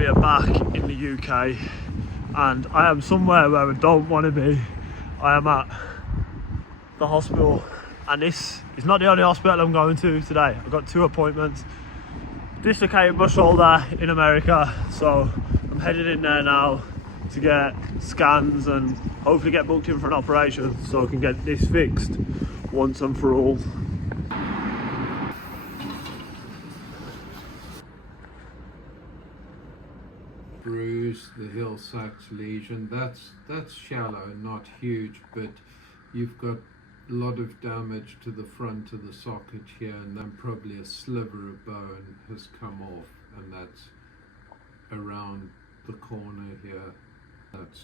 we are back in the UK and I am somewhere where I don't want to be. I am at the hospital, and this is not the only hospital I'm going to today. I've got 2 appointments. Dislocated my shoulder in America, so I'm headed in there now to get scans and hopefully get booked in for an operation so I can get this fixed once and for all. Bruise, the Hill-Sachs lesion, that's shallow, not huge, but you've got a lot of damage to the front of the socket here, and then probably a sliver of bone has come off, and that's around the corner here. That's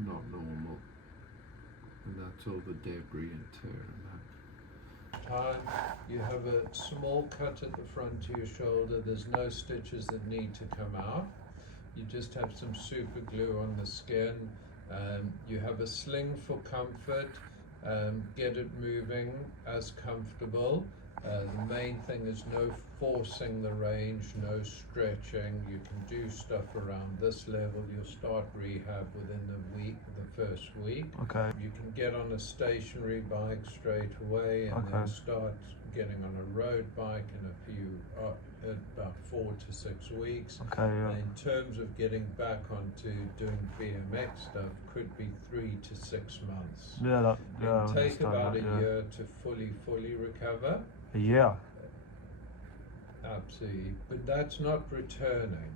not normal, and that's all the debris and tear and that. You have a small cut at the front of your shoulder. There's no stitches that need to come out. You just have some super glue on the skin. You have a sling for comfort. Get it moving as comfortable. The main thing is no forcing the range, no stretching. You can do stuff around this level. You'll start rehab within the first week. Okay. You can get on a stationary bike straight away, and then start getting on a road bike in about 4 to 6 weeks. Okay, yeah. In terms of getting back onto doing BMX stuff, could be 3 to 6 months. Yeah, It'll take about a year to fully recover. A year? Absolutely, but that's not returning.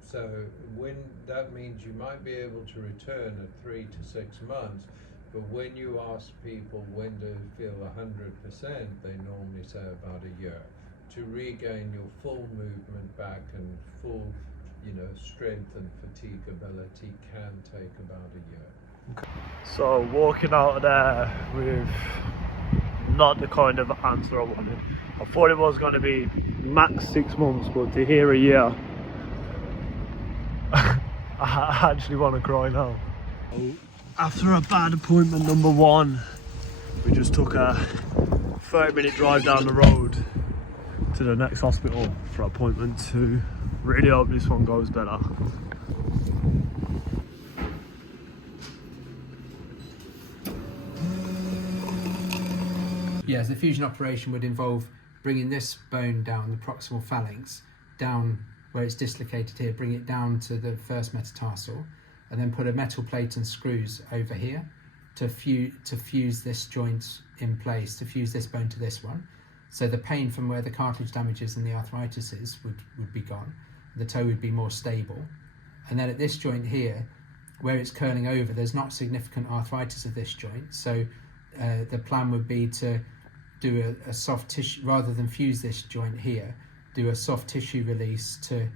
So when that means you might be able to return at 3 to 6 months, but when you ask people when to feel 100%, they normally say about a year. To regain your full movement back and full, strength and fatigue ability can take about a year. Okay. So walking out of there with not the kind of answer I wanted. I thought it was going to be max 6 months, but to hear a year, I actually want to cry now. After a bad appointment number 1, we just took a 30-minute drive down the road to the next hospital for appointment 2. Really hope this one goes better. Yes, the fusion operation would involve bringing this bone down, the proximal phalanx, down where it's dislocated here, bring it down to the first metatarsal, and then put a metal plate and screws over here to fuse this joint in place, to fuse this bone to this one. So the pain from where the cartilage damage is and the arthritis is would be gone. The toe would be more stable. And then at this joint here, where it's curling over, there's not significant arthritis of this joint. So the plan would be to do a soft tissue, rather than fuse this joint here, do a soft tissue release to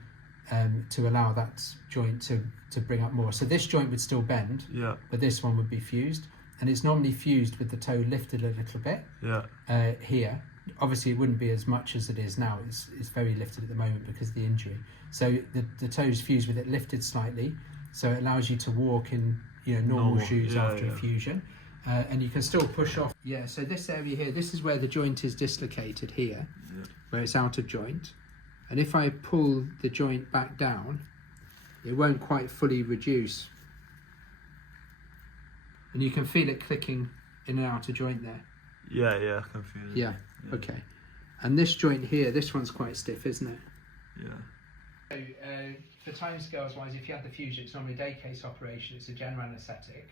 allow that joint to bring up more. So this joint would still bend, yeah, but this one would be fused, and it's normally fused with the toe lifted a little bit, yeah, here. Obviously it wouldn't be as much as it is now. It's very lifted at the moment because of the injury. So the toe is fused with it lifted slightly, so it allows you to walk in normal shoes after a fusion. And you can still push off. Yeah, so this area here, this is where the joint is dislocated here, where it's out of joint. And if I pull the joint back down, it won't quite fully reduce. And you can feel it clicking in and out of joint there. Yeah, I can feel it. Yeah, okay. And this joint here, this one's quite stiff, isn't it? Yeah. So for timescales wise, if you had the fusion, it's normally a day case operation, it's a general anaesthetic.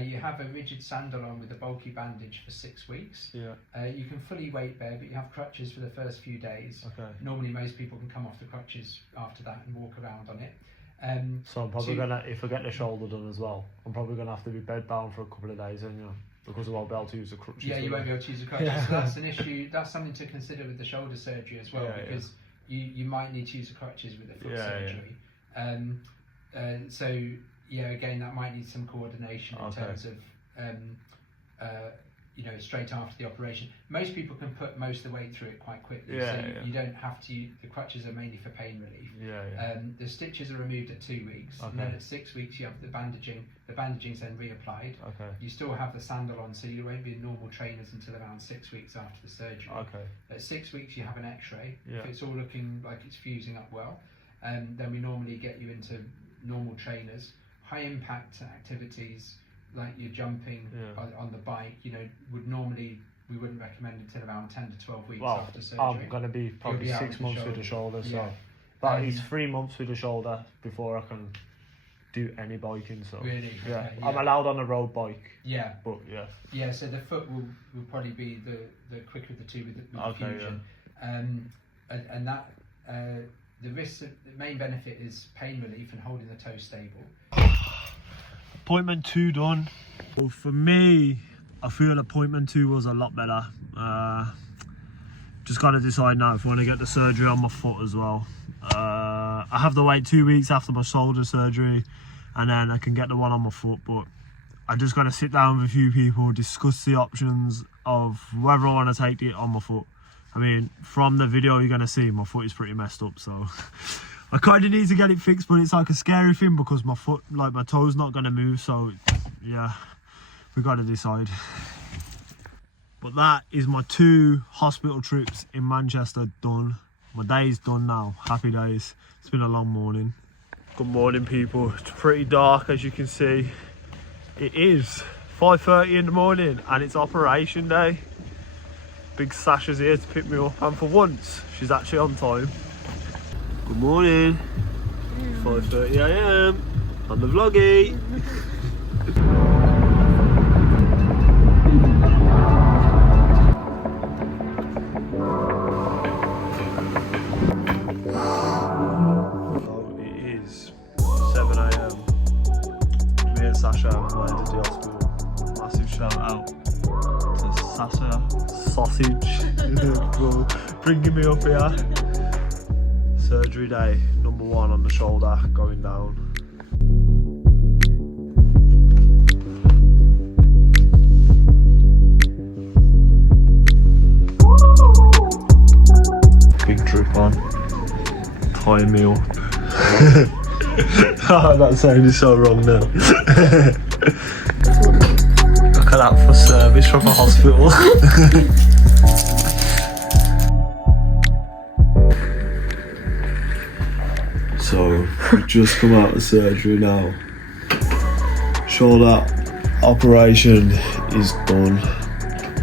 You have a rigid sandal on with a bulky bandage for 6 weeks. Yeah. You can fully weight bear, but you have crutches for the first few days. Okay. Normally most people can come off the crutches after that and walk around on it. So I'm probably gonna, if I get the shoulder done as well, I'm probably gonna have to be bed bound for a couple of days, and because I won't be able to use the crutches. Yeah, you won't be able to use the crutches. So that's an issue. That's something to consider with the shoulder surgery as well, because you might need to use the crutches with the foot surgery. So yeah, again, that might need some coordination in terms of straight after the operation. Most people can put most of the weight through it quite quickly, you don't have to. The crutches are mainly for pain relief. The stitches are removed at 2 weeks, and then at 6 weeks you have the bandaging. The bandaging's then reapplied. You still have the sandal on, so you won't be in normal trainers until around 6 weeks after the surgery. At 6 weeks you have an X-ray. If it's all looking like it's fusing up well, then we normally get you into normal trainers. High impact activities like your jumping on the bike, you know, we wouldn't recommend until around 10 to 12 weeks after surgery. I'm going to be probably 6 months with the shoulder, so that is 3 months with the shoulder before I can do any biking. So really, yeah, I'm allowed on a road bike. Yeah, but yeah. So the foot will probably be the quicker of the two with the fusion, and that the main benefit is pain relief and holding the toe stable. Appointment 2 done. Well, for me, I feel appointment 2 was a lot better. Just got to decide now if I want to get the surgery on my foot as well. I have to wait 2 weeks after my shoulder surgery, and then I can get the one on my foot. But I just got to sit down with a few people, discuss the options of whether I want to take it on my foot. I mean, from the video you're going to see, my foot is pretty messed up, so I kind of need to get it fixed, but it's like a scary thing because my foot, like my toe's not going to move, so yeah, we got to decide. But that is my 2 hospital trips in Manchester done. My day's done now, happy days. It's been a long morning. Good morning, people. It's pretty dark, as you can see. It is 5:30 in the morning and it's operation day. Big Sasha's here to pick me up, and for once she's actually on time. Good morning. 5:30 AM on the vloggy. So it is 7 AM. Me and Sasha went to the hospital. Massive shout out to Sasha Sausage for bringing me up here. Surgery day, number 1 on the shoulder, going down. Big drip on, tie me up. Oh, that sounded so wrong now. Look at that for service from a hospital. So, we just come out of surgery now. Shoulder operation is done.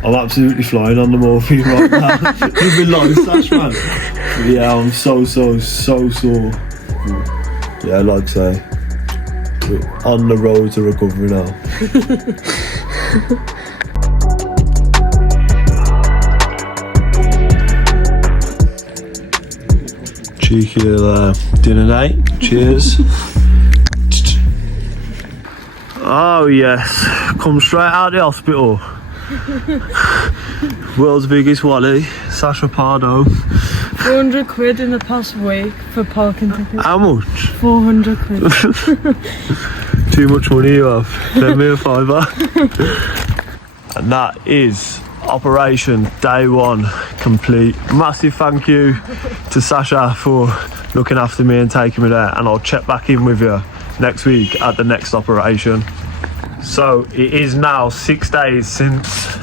I'm absolutely flying on the morphine right now. You've been like Sash, man. Yeah, I'm so sore. Yeah, like I say, we're on the road to recovery now. Cheeky little dinner night. Cheers. Oh yes, come straight out of the hospital. World's biggest wally, Sasha Pardo. 400 quid in the past week for parking tickets. How much? 400 quid. Too much money you have. Lend me a fiver. And that is operation day 1 complete. Massive thank you to Sasha for looking after me and taking me there, and I'll check back in with you next week at the next operation. So it is now 6 days since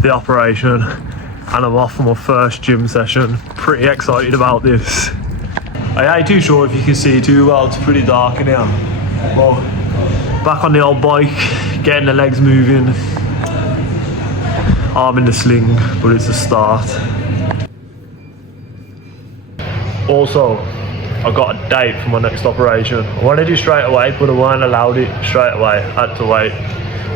the operation and I'm off for my first gym session. Pretty excited about this. I ain't too sure if you can see too well, it's pretty dark in here. Well, back on the old bike, getting the legs moving. Arm in the sling, but it's a start. Also, I got a date for my next operation. I wanted it straight away, but I weren't allowed it straight away. I had to wait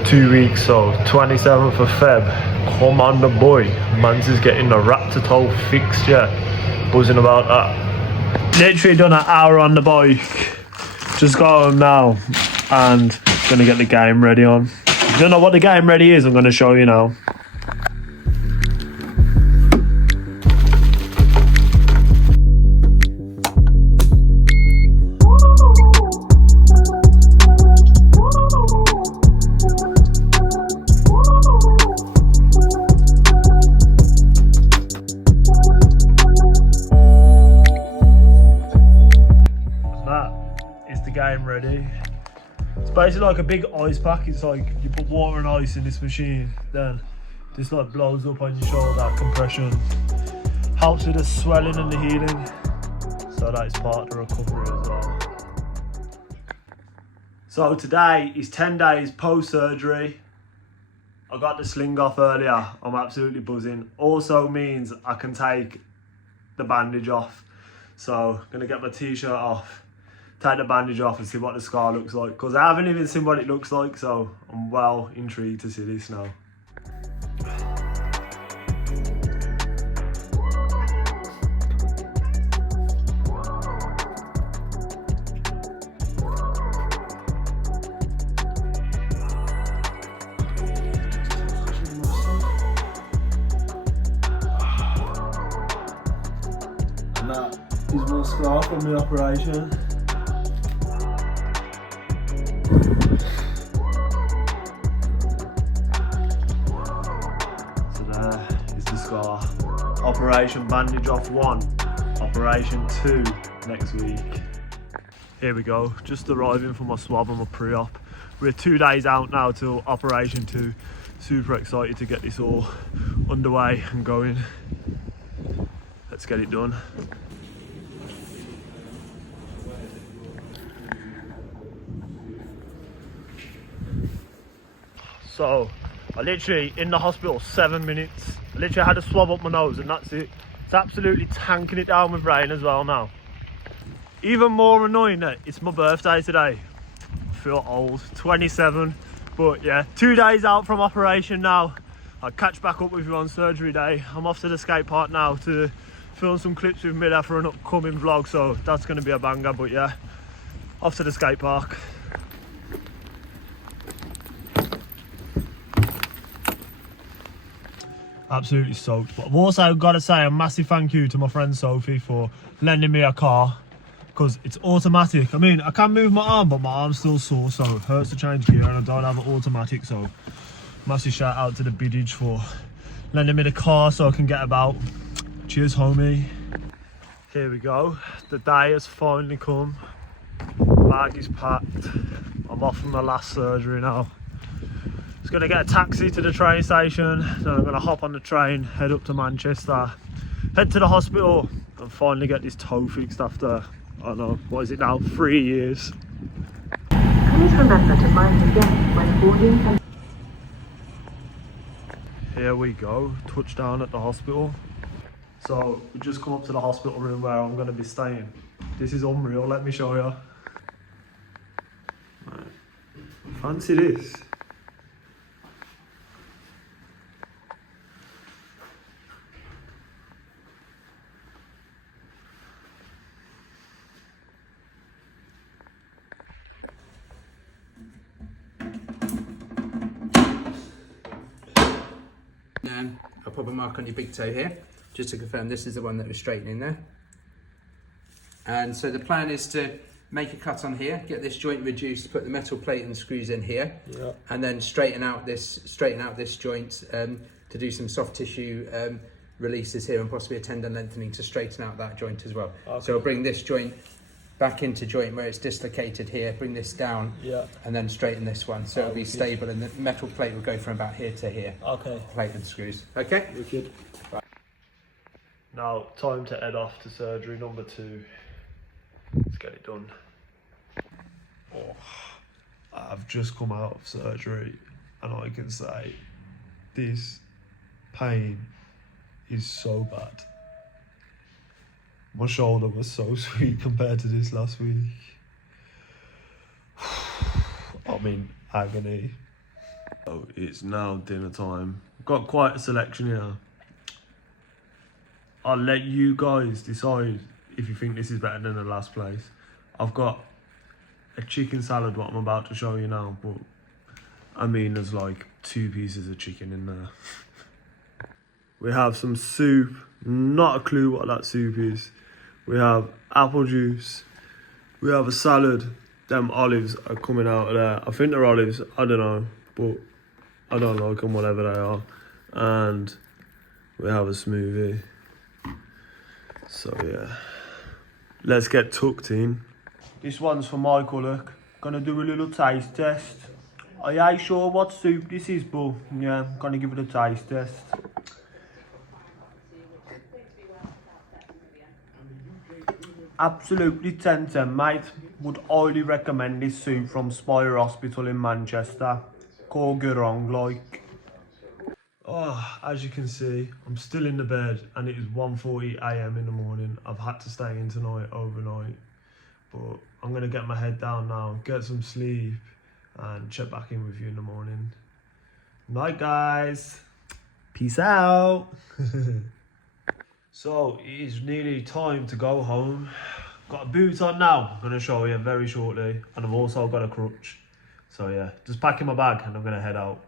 2 weeks, so 27th of Feb. Come on the boy. Mans is getting the raptor toe fixed, yeah. Buzzing about that. Literally done an hour on the bike. Just got home now and gonna get the game ready on. If you don't know what the game ready is, I'm gonna show you now. Game ready. It's basically like a big ice pack. It's like you put water and ice in this machine, then this like blows up on your shoulder. Compression helps with the swelling and the healing. So so that is part of the recovery as well. So today is 10 days post-surgery. I got the sling off earlier. I'm absolutely buzzing. Also means I can take the bandage off. So I'm gonna get my t-shirt off, take the bandage off and see what the scar looks like, because I haven't even seen what it looks like, so I'm well intrigued to see this now. And that is my scar from the operation. So there is the scar. Operation bandage off 1, operation 2 next week. Here we go, just arriving for my swab and my pre-op. We're 2 days out now till operation 2. Super excited to get this all underway and going. Let's get it done. So, I literally, in the hospital, 7 minutes. I literally had a swab up my nose and that's it. It's absolutely tanking it down with rain as well now. Even more annoying that it's my birthday today. I feel old, 27. But yeah, 2 days out from operation now. I'll catch back up with you on surgery day. I'm off to the skate park now to film some clips with Miller for an upcoming vlog, so that's going to be a banger. But yeah, off to the skate park. Absolutely soaked, but I've also got to say a massive thank you to my friend Sophie for lending me a car, because it's automatic. I mean, I can move my arm, but my arm's still sore, so it hurts to change gear, and I don't have it automatic. So massive shout out to the biddage for lending me the car so I can get about. Cheers, homie. Here we go, the day has finally come. Bag is packed. I'm off from my last surgery now. Just gonna get a taxi to the train station, then I'm gonna hop on the train, head up to Manchester, head to the hospital and finally get this toe fixed after, I don't know, what is it now, 3 years. Please remember to mind the gate when boarding and... Here we go, touchdown at the hospital. So we just come up to the hospital room where I'm gonna be staying. This is unreal, let me show you. Right. Fancy this. And I'll pop a mark on your big toe here, just to confirm this is the one that we're straightening there. And so the plan is to make a cut on here, get this joint reduced, put the metal plate and screws in here, and then straighten out this joint to do some soft tissue releases here and possibly a tendon lengthening to straighten out that joint as well. Okay. So I'll bring this joint back into joint where it's dislocated here, bring this down, and then straighten this one so it'll be stable, and the metal plate will go from about here to here. Okay. Plate and screws. Okay? Wicked. Right. Now, time to head off to surgery number 2. Let's get it done. Oh, I've just come out of surgery and I can say this pain is so bad. My shoulder was so sweet compared to this last week. I'm in agony. So it's now dinner time. Got quite a selection here. I'll let you guys decide if you think this is better than the last place. I've got a chicken salad, what I'm about to show you now, but I mean there's like 2 pieces of chicken in there. We have some soup, not a clue what that soup is. We have apple juice. We have a salad. Them olives are coming out of there. I think they're olives, I don't know, but I don't like them, whatever they are. And we have a smoothie. So yeah, let's get tucked in. This one's for Michael, look. Gonna do a little taste test. I ain't sure what soup this is, but yeah, gonna give it a taste test. Absolutely 10/10, mate. Would highly recommend this suit from Spire Hospital in Manchester. Can't go wrong, like. Oh, as you can see, I'm still in the bed and it is 1:40 AM in the morning. I've had to stay in tonight overnight, but I'm gonna get my head down now, get some sleep, and check back in with you in the morning. Night, guys. Peace out. So it is nearly time to go home. Got a boot on now, I'm gonna show you very shortly, and I've also got a crutch. So yeah, just packing my bag and I'm gonna head out.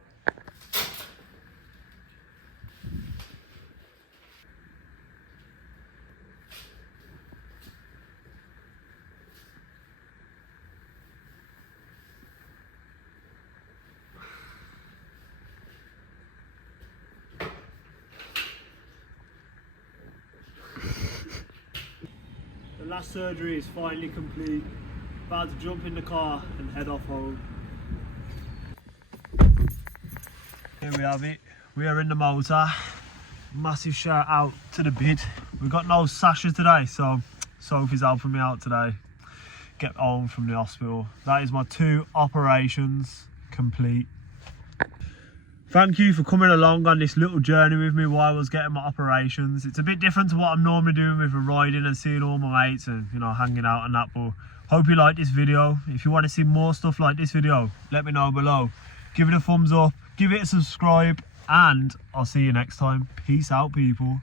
The last surgery is finally complete. About to jump in the car and head off home. Here we have it. We are in the motor. Massive shout out to the bid. We've got no Sasha today, so Sophie's helping me out today. Get home from the hospital. That is my 2 operations complete. Thank you for coming along on this little journey with me while I was getting my operations. It's a bit different to what I'm normally doing with riding and seeing all my mates and, you know, hanging out and that, but hope you like this video. If you want to see more stuff like this video, let me know below. Give it a thumbs up, give it a subscribe, and I'll see you next time. Peace out, people.